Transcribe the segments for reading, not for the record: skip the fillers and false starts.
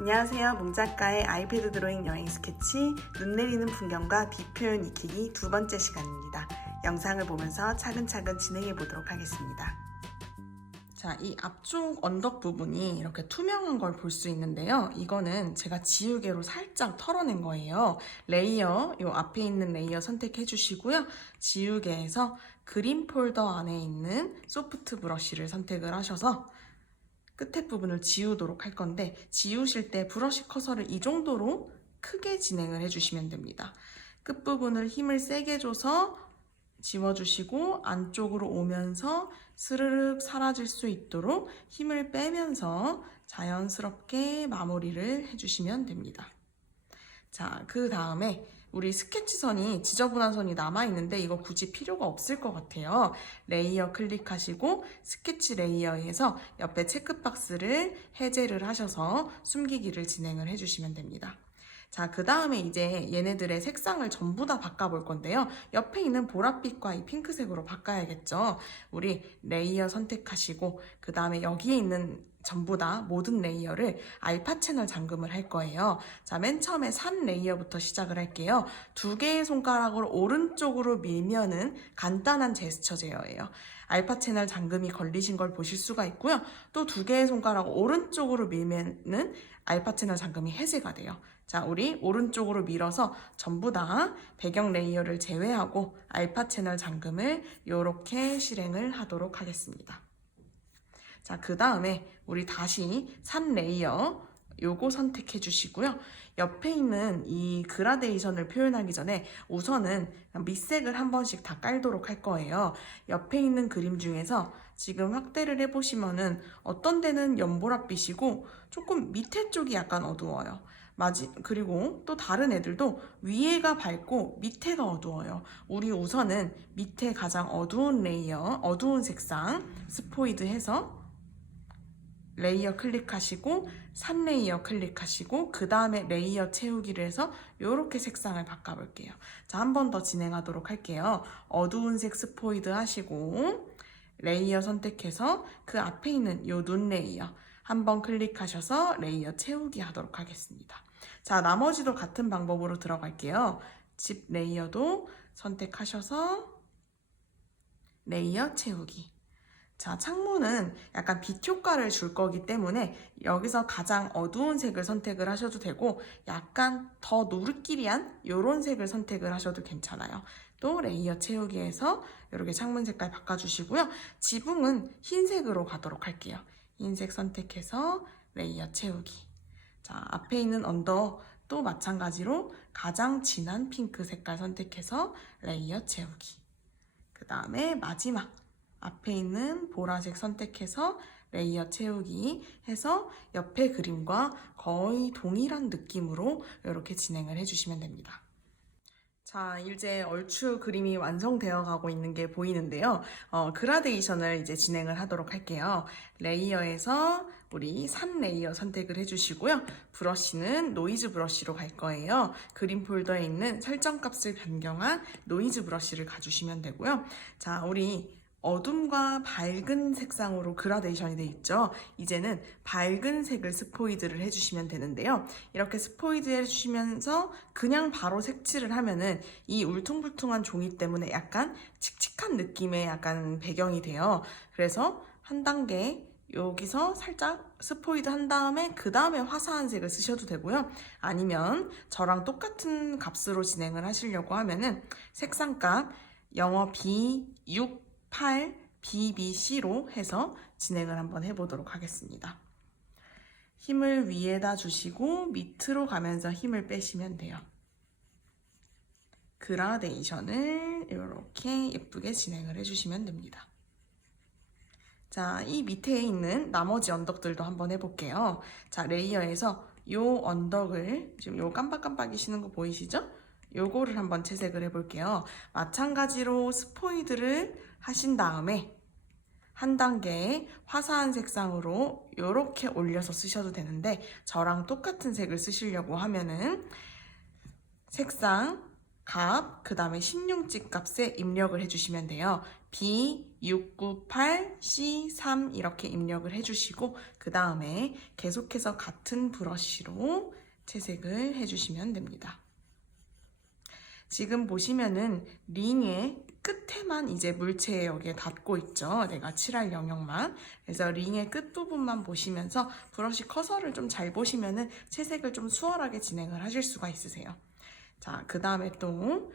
안녕하세요. 몽작가의 아이패드 드로잉 여행 스케치 눈 내리는 풍경과 빛 표현 익히기 두 번째 시간입니다. 영상을 보면서 차근차근 진행해 보도록 하겠습니다. 자, 이 앞쪽 언덕 부분이 이렇게 투명한 걸 볼 수 있는데요. 이거는 제가 지우개로 살짝 털어낸 거예요. 레이어, 요 앞에 있는 레이어 선택해 주시고요. 지우개에서 그림 폴더 안에 있는 소프트 브러쉬를 선택을 하셔서 끝에 부분을 지우도록 할 건데, 지우실 때 브러쉬 커서를 이 정도로 크게 진행을 해주시면 됩니다. 끝부분을 힘을 세게 줘서 지워주시고 안쪽으로 오면서 스르륵 사라질 수 있도록 힘을 빼면서 자연스럽게 마무리를 해주시면 됩니다. 자, 그 다음에 우리 스케치선이 지저분한 선이 남아있는데 이거 굳이 필요가 없을 것 같아요. 레이어 클릭하시고 스케치 레이어에서 옆에 체크박스를 해제를 하셔서 숨기기를 진행을 해주시면 됩니다. 자, 그 다음에 이제 얘네들의 색상을 전부 다 바꿔볼 건데요. 옆에 있는 보랏빛과 이 핑크색으로 바꿔야겠죠. 우리 레이어 선택하시고 그 다음에 여기에 있는 전부 다 모든 레이어를 알파 채널 잠금을 할 거예요. 자, 맨 처음에 산 레이어부터 시작을 할게요. 두 개의 손가락으로 오른쪽으로 밀면은 간단한 제스처 제어예요. 알파 채널 잠금이 걸리신 걸 보실 수가 있고요. 또 두 개의 손가락 오른쪽으로 밀면은 알파 채널 잠금이 해제가 돼요. 자, 우리 오른쪽으로 밀어서 전부 다 배경 레이어를 제외하고 알파 채널 잠금을 이렇게 실행을 하도록 하겠습니다. 자, 그 다음에 우리 다시 산 레이어 요거 선택해 주시고요. 옆에 있는 이 그라데이션을 표현하기 전에 우선은 밑색을 한 번씩 다 깔도록 할 거예요. 옆에 있는 그림 중에서 지금 확대를 해보시면은 어떤 데는 연보랏빛이고 조금 밑에 쪽이 약간 어두워요. 그리고 또 다른 애들도 위에가 밝고 밑에가 어두워요. 우리 우선은 밑에 가장 어두운 레이어, 어두운 색상 스포이드 해서 레이어 클릭하시고 산 레이어 클릭하시고 그 다음에 레이어 채우기를 해서 이렇게 색상을 바꿔볼게요. 자, 한 번 더 진행하도록 할게요. 어두운 색 스포이드 하시고 레이어 선택해서 그 앞에 있는 요 눈 레이어 한번 클릭하셔서 레이어 채우기 하도록 하겠습니다. 자, 나머지도 같은 방법으로 들어갈게요. 집 레이어도 선택하셔서 레이어 채우기. 자, 창문은 약간 빛 효과를 줄 거기 때문에 여기서 가장 어두운 색을 선택을 하셔도 되고 약간 더 누르끼리한 이런 색을 선택을 하셔도 괜찮아요. 또 레이어 채우기에서 이렇게 창문 색깔 바꿔주시고요. 지붕은 흰색으로 가도록 할게요. 흰색 선택해서 레이어 채우기. 자, 앞에 있는 언덕도 마찬가지로 가장 진한 핑크 색깔 선택해서 레이어 채우기. 그 다음에 마지막 앞에 있는 보라색 선택해서 레이어 채우기 해서 옆에 그림과 거의 동일한 느낌으로 이렇게 진행을 해주시면 됩니다. 자, 이제 얼추 그림이 완성되어 가고 있는 게 보이는데요. 그라데이션을 이제 진행을 하도록 할게요. 레이어에서 우리 산 레이어 선택을 해주시고요. 브러쉬는 노이즈 브러쉬로 갈 거예요. 그림 폴더에 있는 설정 값을 변경한 노이즈 브러쉬를 가주시면 되고요. 자, 우리 어둠과 밝은 색상으로 그라데이션이 되어 있죠. 이제는 밝은 색을 스포이드를 해주시면 되는데요. 이렇게 스포이드 해주시면서 그냥 바로 색칠을 하면은 이 울퉁불퉁한 종이 때문에 약간 칙칙한 느낌의 약간 배경이 돼요. 그래서 한 단계 여기서 살짝 스포이드 한 다음에 그 다음에 화사한 색을 쓰셔도 되고요. 아니면 저랑 똑같은 값으로 진행을 하시려고 하면은 색상값 영어 B6 8 BBC로 해서 진행을 한번 해보도록 하겠습니다. 힘을 위에다 주시고 밑으로 가면서 힘을 빼시면 돼요. 그라데이션을 이렇게 예쁘게 진행을 해주시면 됩니다. 자, 이 밑에 있는 나머지 언덕들도 한번 해볼게요. 자, 레이어에서 요 언덕을 지금 요 깜빡깜빡이시는 거 보이시죠? 요거를 한번 채색을 해볼게요. 마찬가지로 스포이드를 하신 다음에 한 단계 화사한 색상으로 이렇게 올려서 쓰셔도 되는데 저랑 똑같은 색을 쓰시려고 하면은 색상 값, 그 다음에 16집 값에 입력을 해주시면 돼요. B698C3 이렇게 입력을 해주시고 그 다음에 계속해서 같은 브러쉬로 채색을 해주시면 됩니다. 지금 보시면은 링의 끝에만 이제 물체 여기에 닿고 있죠. 내가 칠할 영역만. 그래서 링의 끝부분만 보시면서 브러쉬 커서를 좀 잘 보시면은 채색을 좀 수월하게 진행을 하실 수가 있으세요. 자, 그 다음에 또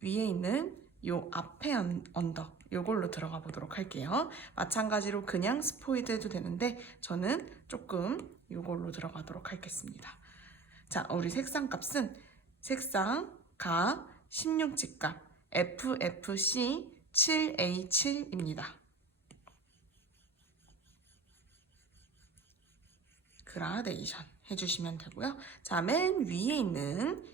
위에 있는 요 앞에 언덕 요걸로 들어가 보도록 할게요. 마찬가지로 그냥 스포이드 해도 되는데 저는 조금 요걸로 들어가도록 하겠습니다. 자, 우리 색상 값은 색상 가 16집값 FFC 7A7입니다. 그라데이션 해주시면 되고요. 자, 맨 위에 있는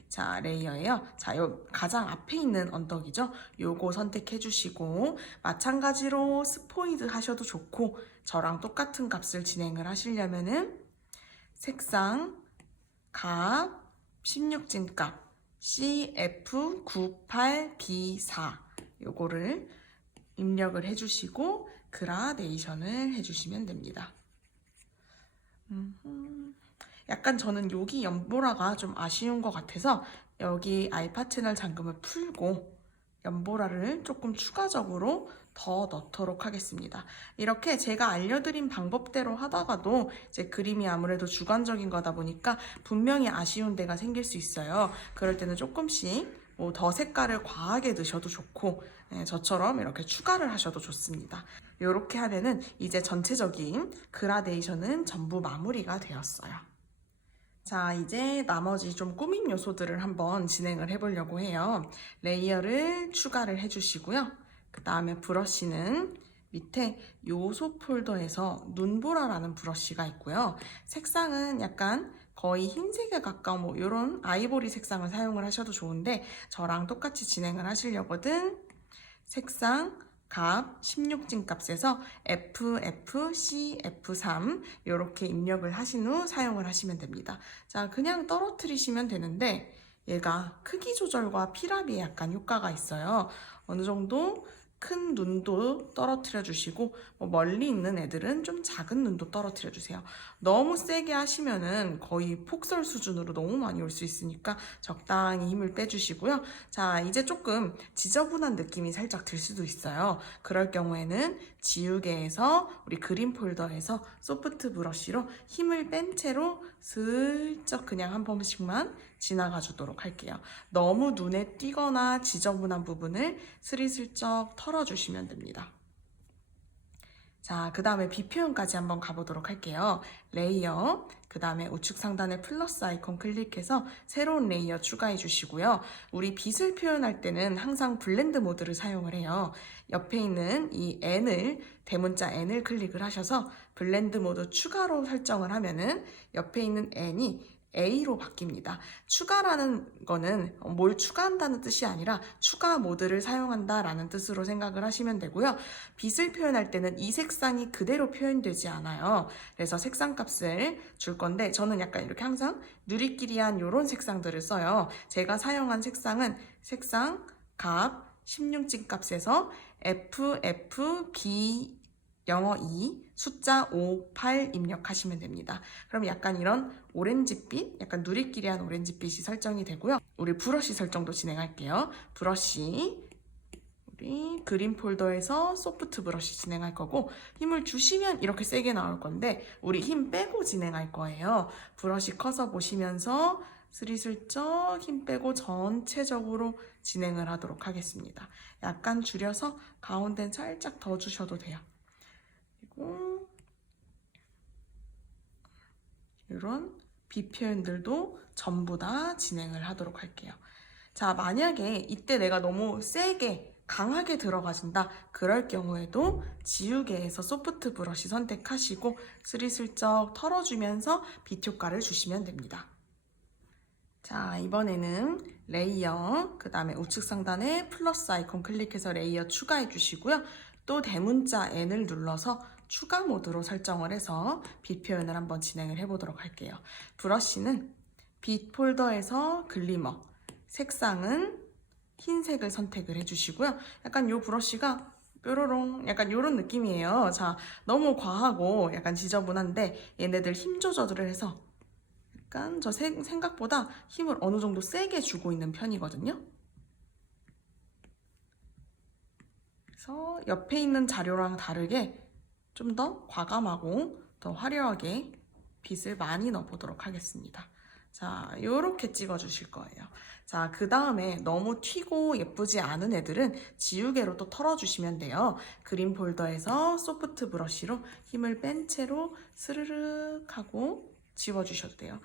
레이어예요. 자, 요 가장 앞에 있는 언덕이죠. 요거 선택해 주시고 마찬가지로 스포이드 하셔도 좋고 저랑 똑같은 값을 진행을 하시려면은 색상 값 16진값 CF98B4 요거를 입력을 해주시고 그라데이션을 해주시면 됩니다. 약간 저는 여기 연보라가 좀 아쉬운 것 같아서 여기 알파채널 잠금을 풀고 연보라를 조금 추가적으로 더 넣도록 하겠습니다. 이렇게 제가 알려드린 방법대로 하다가도 이제 그림이 아무래도 주관적인 거다 보니까 분명히 아쉬운 데가 생길 수 있어요. 그럴 때는 조금씩 더 색깔을 과하게 넣으셔도 좋고 저처럼 이렇게 추가를 하셔도 좋습니다. 이렇게 하면은 이제 전체적인 그라데이션은 전부 마무리가 되었어요. 자, 이제 나머지 좀 꾸밈 요소들을 한번 진행을 해보려고 해요. 레이어를 추가를 해주시고요. 그 다음에 브러쉬는 밑에 요소 폴더에서 눈보라라는 브러쉬가 있고요. 색상은 약간 거의 흰색에 가까운 뭐 이런 아이보리 색상을 사용을 하셔도 좋은데 저랑 똑같이 진행을 하시려거든 색상 값 16진 값에서 FFCF3 이렇게 입력을 하신 후 사용을 하시면 됩니다. 자, 그냥 떨어뜨리시면 되는데 얘가 크기 조절과 피랍이 약간 효과가 있어요. 어느 정도 큰 눈도 떨어뜨려 주시고 멀리 있는 애들은 좀 작은 눈도 떨어뜨려 주세요. 너무 세게 하시면은 거의 폭설 수준으로 너무 많이 올 수 있으니까 적당히 힘을 빼주시고요. 자, 이제 조금 지저분한 느낌이 살짝 들 수도 있어요. 그럴 경우에는 지우개에서 우리 그림 폴더에서 소프트 브러쉬로 힘을 뺀 채로 슬쩍 그냥 한 번씩만 지나가 주도록 할게요. 너무 눈에 띄거나 지저분한 부분을 스리슬쩍 털어주시면 됩니다. 자, 그 다음에 B 표현까지 한번 가보도록 할게요. 레이어, 그 다음에 우측 상단에 플러스 아이콘 클릭해서 새로운 레이어 추가해 주시고요. 우리 빛을 표현할 때는 항상 블렌드 모드를 사용을 해요. 옆에 있는 이 N을, 대문자 N을 클릭을 하셔서 블렌드 모드 추가로 설정을 하면은 옆에 있는 N이 A로 바뀝니다. 추가라는 거는 뭘 추가한다는 뜻이 아니라 추가 모드를 사용한다라는 뜻으로 생각을 하시면 되고요. 빛을 표현할 때는 이 색상이 그대로 표현되지 않아요. 그래서 색상 값을 줄 건데 저는 약간 이렇게 항상 누리끼리한 이런 색상들을 써요. 제가 사용한 색상은 색상 값 16진 값에서 FFB 영어 2, 숫자 5, 8 입력하시면 됩니다. 그럼 약간 이런 오렌지빛, 약간 누리끼리한 오렌지빛이 설정이 되고요. 우리 브러쉬 설정도 진행할게요. 브러쉬, 우리 그림 폴더에서 소프트 브러쉬 진행할 거고 힘을 주시면 이렇게 세게 나올 건데 우리 힘 빼고 진행할 거예요. 브러쉬 커서 보시면서 스리슬쩍 힘 빼고 전체적으로 진행을 하도록 하겠습니다. 약간 줄여서 가운데는 살짝 더 주셔도 돼요. 그리고 이런 B 표현들도 전부 다 진행을 하도록 할게요. 자, 만약에 이때 내가 너무 세게 강하게 들어가진다 그럴 경우에도 지우개에서 소프트 브러쉬 선택하시고 스리슬쩍 털어주면서 빛 효과를 주시면 됩니다. 자, 이번에는 레이어, 그 다음에 우측 상단에 플러스 아이콘 클릭해서 레이어 추가해 주시고요. 또 대문자 N을 눌러서 추가 모드로 설정을 해서 빛 표현을 한번 진행을 해보도록 할게요. 브러쉬는 빛 폴더에서 글리머, 색상은 흰색을 선택을 해주시고요. 약간 이 브러쉬가 뾰로롱 약간 이런 느낌이에요. 자, 너무 과하고 약간 지저분한데 얘네들 힘 조절을 해서 약간 저 생각보다 힘을 어느 정도 세게 주고 있는 편이거든요. 그래서 옆에 있는 자료랑 다르게 좀 더 과감하고 더 화려하게 빗을 많이 넣어보도록 하겠습니다. 자, 요렇게 찍어주실 거예요. 자, 그 다음에 너무 튀고 예쁘지 않은 애들은 지우개로 또 털어주시면 돼요. 그림 폴더에서 소프트 브러쉬로 힘을 뺀 채로 스르륵 하고 지워주셔도 돼요.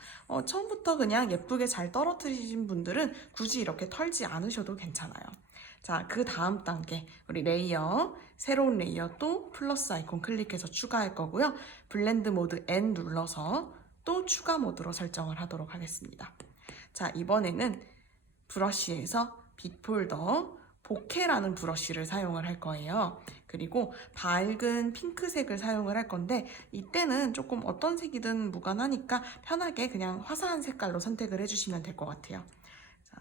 처음부터 그냥 예쁘게 잘 떨어뜨리신 분들은 굳이 이렇게 털지 않으셔도 괜찮아요. 자, 그 다음 단계 우리 레이어, 새로운 레이어 또 플러스 아이콘 클릭해서 추가할 거고요. 블렌드 모드 N 눌러서 또 추가 모드로 설정을 하도록 하겠습니다. 자, 이번에는 브러쉬에서 빗 폴더 보케라는 브러쉬를 사용을 할 거예요. 그리고 밝은 핑크색을 사용을 할 건데 이때는 조금 어떤 색이든 무관하니까 편하게 그냥 화사한 색깔로 선택을 해주시면 될 것 같아요. 자,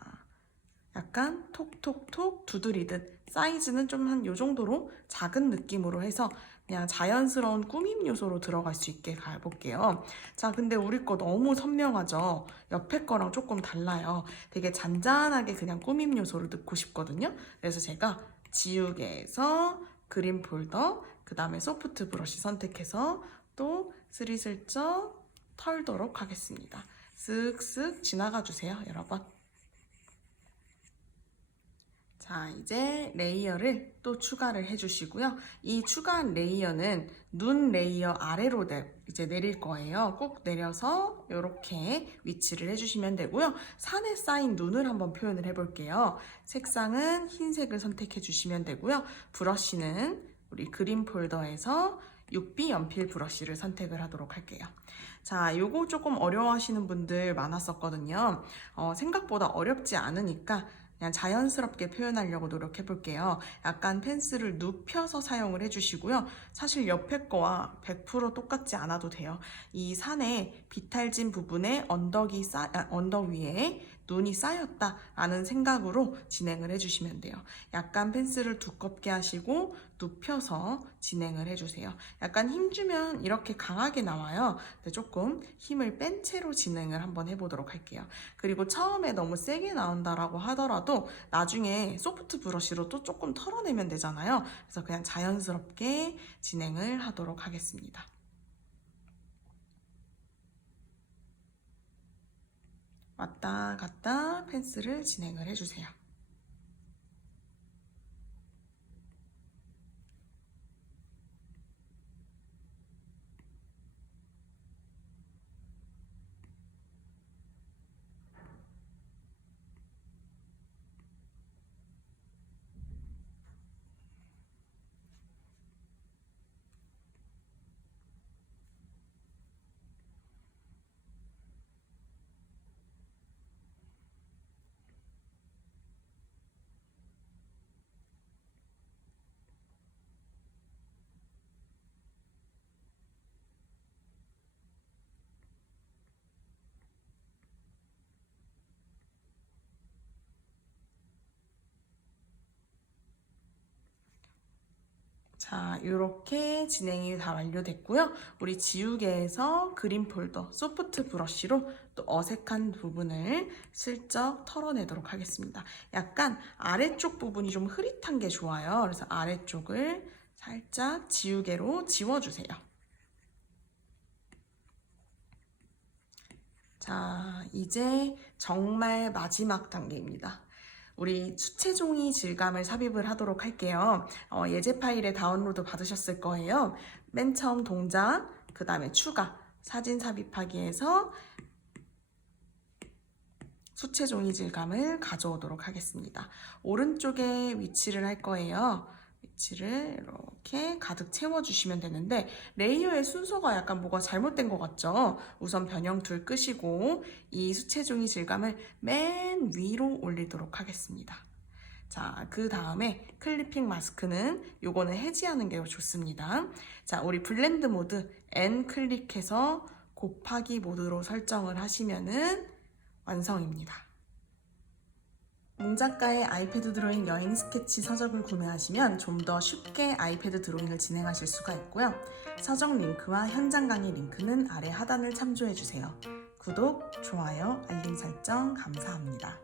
약간 톡톡톡 두드리듯 사이즈는 좀 한 요 정도로 작은 느낌으로 해서 그냥 자연스러운 꾸밈 요소로 들어갈 수 있게 가볼게요. 자, 근데 우리 거 너무 선명하죠? 옆에 거랑 조금 달라요. 되게 잔잔하게 그냥 꾸밈 요소를 넣고 싶거든요. 그래서 제가 지우개에서 그림 폴더, 그 다음에 소프트 브러쉬 선택해서 또 스리슬쩍 털도록 하겠습니다. 쓱쓱 지나가 주세요, 여러 번. 자, 이제 레이어를 또 추가를 해주시고요. 이 추가한 레이어는 눈 레이어 아래로 이제 내릴 거예요. 꼭 내려서 이렇게 위치를 해주시면 되고요. 산에 쌓인 눈을 한번 표현을 해볼게요. 색상은 흰색을 선택해 주시면 되고요. 브러쉬는 우리 그림 폴더에서 6B 연필 브러쉬를 선택을 하도록 할게요. 자, 요거 조금 어려워하시는 분들 많았었거든요. 생각보다 어렵지 않으니까 그냥 자연스럽게 표현하려고 노력해 볼게요. 약간 펜슬을 눕혀서 사용을 해주시고요. 사실 옆에 거와 100% 똑같지 않아도 돼요. 이 산에 비탈진 부분에 언덕 위에 눈이 쌓였다라는 생각으로 진행을 해주시면 돼요. 약간 펜슬을 두껍게 하시고 눕혀서 진행을 해주세요. 약간 힘주면 이렇게 강하게 나와요. 근데 조금 힘을 뺀 채로 진행을 한번 해보도록 할게요. 그리고 처음에 너무 세게 나온다라고 하더라도 나중에 소프트 브러쉬로 또 조금 털어내면 되잖아요. 그래서 그냥 자연스럽게 진행을 하도록 하겠습니다. 왔다 갔다 펜슬을 진행을 해주세요. 자, 이렇게 진행이 다 완료됐고요. 우리 지우개에서 그림 폴더 소프트 브러쉬로 또 어색한 부분을 슬쩍 털어내도록 하겠습니다. 약간 아래쪽 부분이 좀 흐릿한 게 좋아요. 그래서 아래쪽을 살짝 지우개로 지워주세요. 자, 이제 정말 마지막 단계입니다. 우리 수채종이 질감을 삽입을 하도록 할게요. 예제 파일에 다운로드 받으셨을 거예요. 맨 처음 동작, 그 다음에 추가, 사진 삽입하기에서 수채종이 질감을 가져오도록 하겠습니다. 오른쪽에 위치를 할 거예요. 위치를 이렇게 가득 채워주시면 되는데 레이어의 순서가 약간 뭐가 잘못된 것 같죠? 우선 변형 툴 끄시고 이 수채종이 질감을 맨 위로 올리도록 하겠습니다. 자, 그 다음에 클리핑 마스크는 요거는 해지하는 게 좋습니다. 자, 우리 블렌드 모드 N 클릭해서 곱하기 모드로 설정을 하시면은 완성입니다. 문 작가의 아이패드 드로잉 여행 스케치 서적을 구매하시면 좀 더 쉽게 아이패드 드로잉을 진행하실 수가 있고요. 서적 링크와 현장 강의 링크는 아래 하단을 참조해주세요. 구독, 좋아요, 알림 설정 감사합니다.